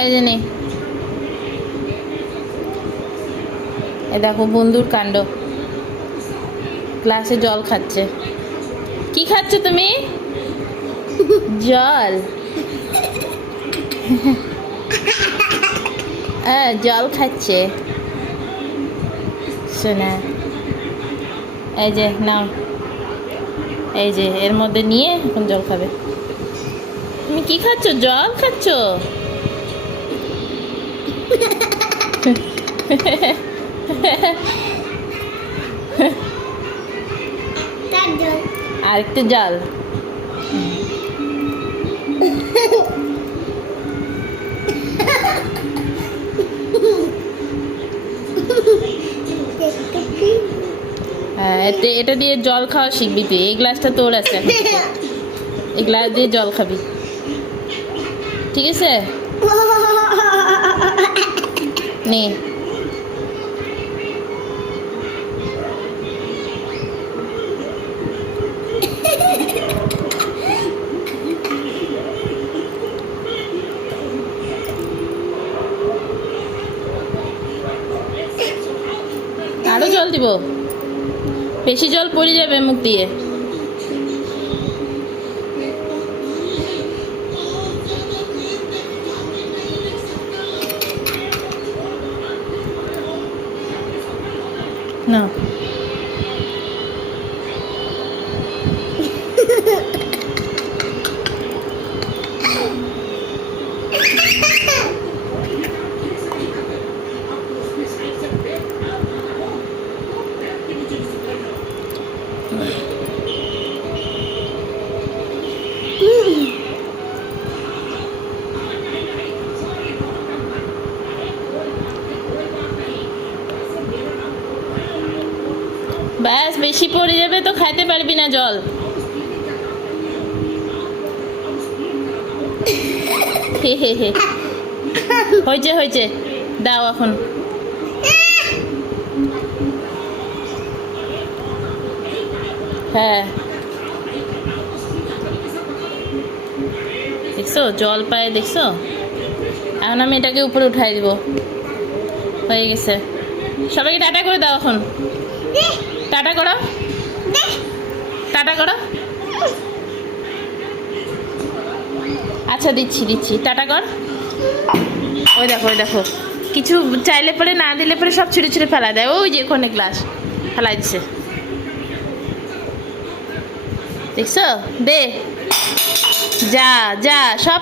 এই যে নে, এ দেখো বন্ধুর কাণ্ড, গ্লাসে জল খাচ্ছে। কি খাচ্ছ তুমি? জল। জল খাচ্ছে শোনা। এই যে নাও, এই যে এর মধ্যে নিয়ে এখন জল খাবে। তুমি কি খাচ্ছ? জল খাচ্ছ? আর একটু জল। হ্যাঁ, এটা দিয়ে জল খাওয়া শিখবি তুই। এই গ্লাসটা তোর আছে, এই গ্লাস দিয়ে জল খাবি, ঠিক আছে? নে, আরো জল দিব? বেশি জল পড়ে যাবে মুখ দিয়ে। না, ব্যাস বেশি পড়ে যাবে তো খাইতে পারবি না জল। হে হে হে, হয়েছে হয়েছে, দাও এখন। হ্যাঁ, দেখছো জল পায়, দেখছো? এখন আমি এটাকে উপরে উঠাই দিব। হয়ে গেছে। সবাইকে টাটা করে দাও এখন। টাটা করো, টাটা করো। আচ্ছা দিচ্ছি দিচ্ছি, টাটা কর। ওই দেখো, ওই দেখো, কিছু চাইলে পরে না দিলে পরে সব ছুঁড়ে ছুঁড়ে ফেলা দেয়। ওই যে ওখানে গ্লাস ফেলাই দিচ্ছে, দেখছো? দে, যা যা সব